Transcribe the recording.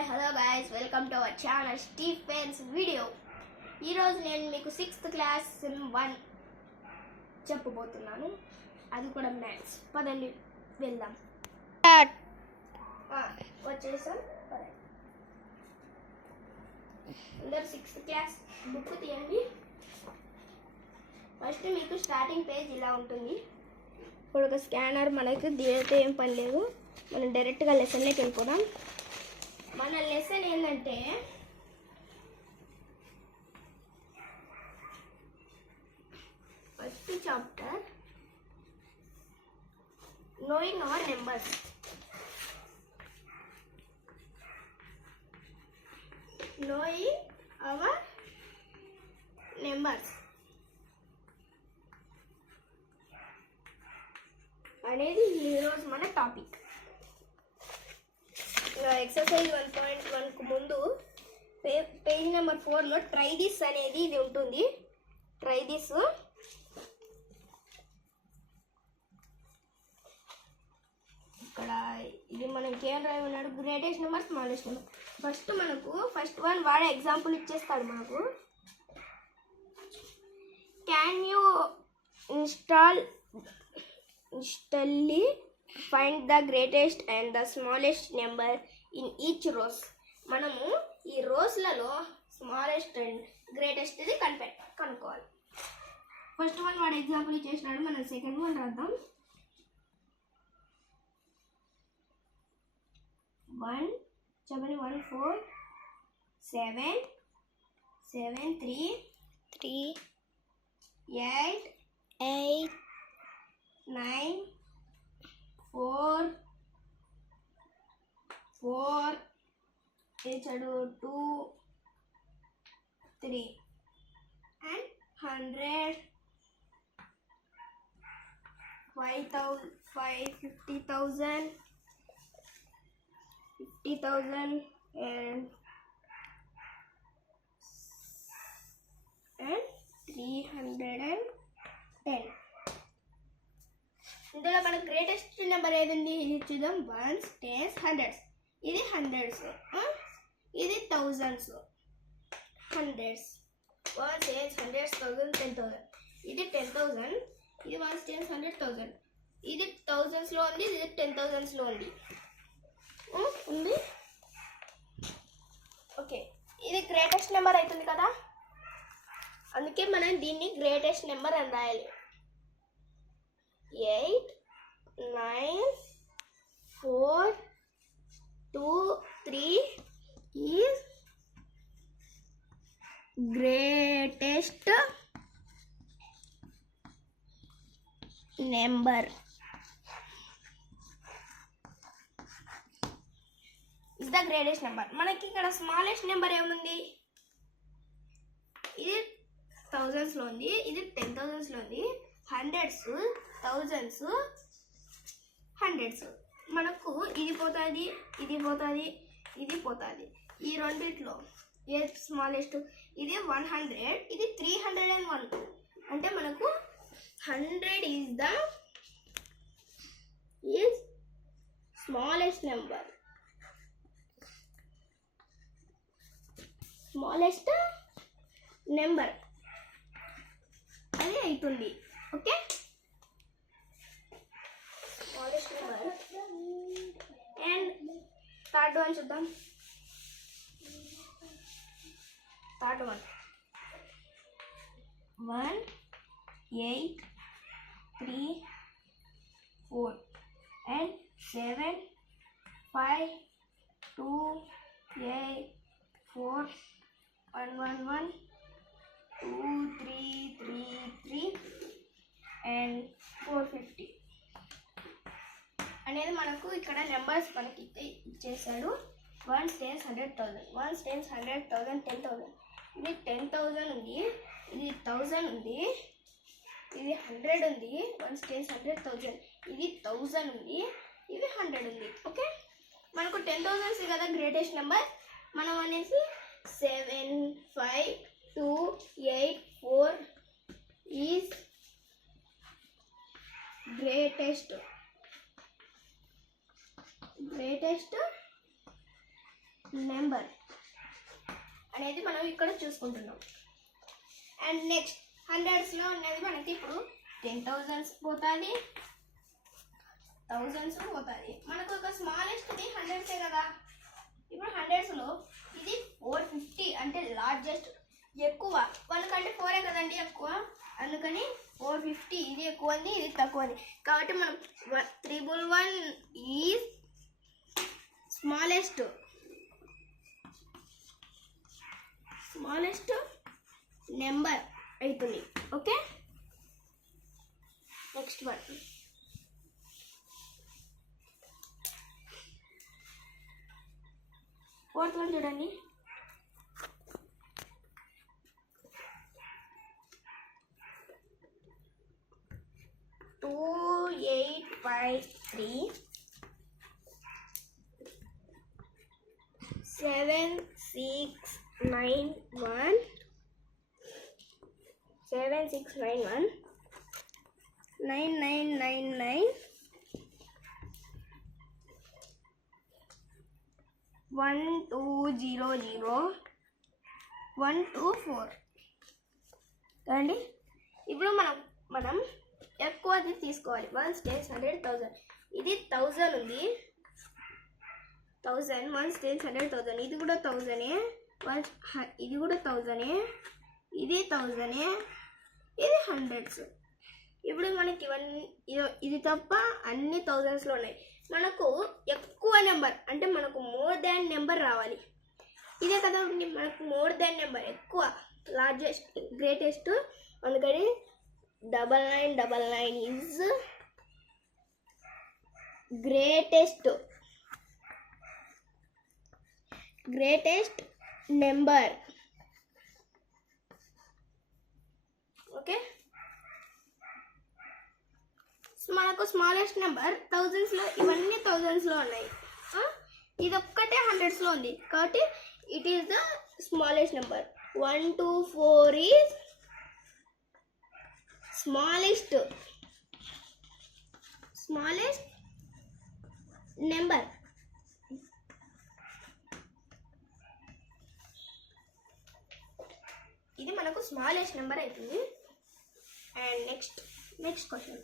Hi hello guys, welcome to our channel Stephens video. ఈరోజు నేను మీకు 6th క్లాస్ సెమ్ 1 చెప్పబోతున్నాను, అది కూడా మ్యాథ్స్. పదండి వెళ్దాం. వచ్చేసాం. అందరు 6th క్లాస్ బుక్ తీయండి. ఫస్ట్ మీకు స్టార్టింగ్ పేజ్ ఇలా ఉంటుంది. ఇప్పుడు ఒక స్కానర్, మనకి దీనితో ఏం పని లేదు, మనం డైరెక్ట్గా లెసన్లోకి వెళ్ళిపోదాం. మన లెసన్ ఏంటంటే first chapter knowing our numbers. Knowing our numbers అనేది ఈరోజు మన టాపిక్. ఎక్సర్సైజ్ 1.1కు ముందు పేజ్ నెంబర్ 4లో ట్రై దిస్ అనేది ఇది ఉంటుంది. ట్రై దిస్ ఇక్కడ ఇది మనకి ఏం రాయమన్నాడు, greatest number, smallest number. First one వాడే ఎగ్జాంపుల్ ఇచ్చేస్తాడు మనకు. Can you instantly find the greatest and the smallest number in each rows. మనము ఈ రోస్లలో స్మాలెస్ట్ అండ్ గ్రేటెస్ట్ ఇది కనుక్కోవాలి. ఫస్ట్ వన్ వాడు ఎగ్జాంపుల్ ఇచ్చేసినాడు, మనం సెకండ్ వన్ రాద్దాం. 1 7 1 4 7 7 3 8 9 4 ఇచ్చాడు 2 3 and 100 50,000 and 310. ఇందులో మన గ్రేటెస్ట్ నెంబర్ ఏదండి, ఇది చూద్దాం. 1s 10s 100s. ఇది 100s, ఇది 1000s. 100s 1s 10s 100s 1000 10,000. ఇది 10,000. ఇది 1s 10s 100,000. ఇది 1000s లో ఉంది, ఇది 10,000s లో ఉంది. ఓకే, ఇది గ్రేటెస్ట్ నెంబర్ అవుతుంది కదా, అందుకే మనం దీన్ని గ్రేటెస్ట్ నెంబర్ అని రాయాలి. 8 9 4 2 3 is greatest number. is the greatest number. మనకి ఇక్కడ స్మాలెస్ట్ నెంబర్ ఏముంది, ఇది 1000s లో ఉంది, ఇది 10,000s లో ఉంది. 100s 1000s 100s. మనకు ఇది పోతుంది, ఇది పోతుంది, ఇది పోతుంది. ఈ రెండిట్లో ఏ స్మాలెస్ట్, ఇది 100, ఇది 301. అంటే మనకు 100 is smallest number. Smallest number అది అవుతుంది. Okay, smallest number. And third one చూద్దాం. థర్డ్ వన్ 1 8 3 4 and 7 5 2 8 4 1 1 1 2 3 3 3 and 450 అనేది మనకు ఇక్కడ నెంబర్స్ మనకి ఇచ్చేసాడు. 1s 10s 100,000, 1s 10s 100,000 10,000. ఇది 10,000 ఉంది, ఇది 1000 ఉంది, ఇది 100 ఉంది. 1s 10s 100,000, ఇది 1000 ఉంది, ఇది 100 ఉంది. ఓకే, మనకు 10,000 కదా గ్రేటెస్ట్ నెంబర్. మనం అనేసి 7 5 2 8 4 is greatest నెంబర్ అనేది మనం ఇక్కడ చూసుకుంటున్నాం. అండ్ నెక్స్ట్ హండ్రెడ్స్లో ఉన్నది మనకి ఇప్పుడు 10,000 పోతుంది, థౌజండ్స్ పోతుంది. మనకు ఒక స్మాలెస్ట్ది హండ్రెడ్సే కదా. ఇప్పుడు హండ్రెడ్స్లో ఇది 450 అంటే లార్జెస్ట్, ఎక్కువ. 1 కంటే 4 కదండి ఎక్కువ, అందుకని 450 ఇది ఎక్కువ ఉంది, ఇది తక్కువ ఉంది. కాబట్టి మనం 111 ఈజ్ స్మాలెస్ట్ నెంబర్ అవుతుంది. Okay, next one. Fourth one చూడండి. టూ 853 7691 9999 1200 124 కదండి. ఇప్పుడు మనం ఎక్కువది తీసుకోవాలి. 1 10 100 1000. ఇది 1000 ఉంది, 1000 1 10 100 1000. ఇది కూడా 1000, ఇది కూడా 1000, ఇది 1000, ఇది హండ్రెడ్స్. ఇప్పుడు మనకి ఇవన్నీ ఇది తప్ప అన్ని థౌజండ్స్లో ఉన్నాయి. మనకు ఎక్కువ నెంబర్ అంటే మనకు మోర్ దాన్ నెంబర్ రావాలి. ఇదే కదా మనకు మోర్ దాన్ నెంబర్, ఎక్కువ, లార్జెస్ట్, గ్రేటెస్ట్. అందుకని 9999 ఈజ్ గ్రేటెస్ట్ నెంబర్. ఓకే, మనకు స్మాలెస్ట్ నెంబర్ థౌజండ్స్లో, ఇవన్నీ థౌజండ్స్లో ఉన్నాయి. ఇది ఒక్కటే హండ్రెడ్స్లో ఉంది కాబట్టి it is the smallest number. 124 is smallest number. ఇది మనకు స్మాలెస్ట్ నెంబర్ అవుతుంది. And next question.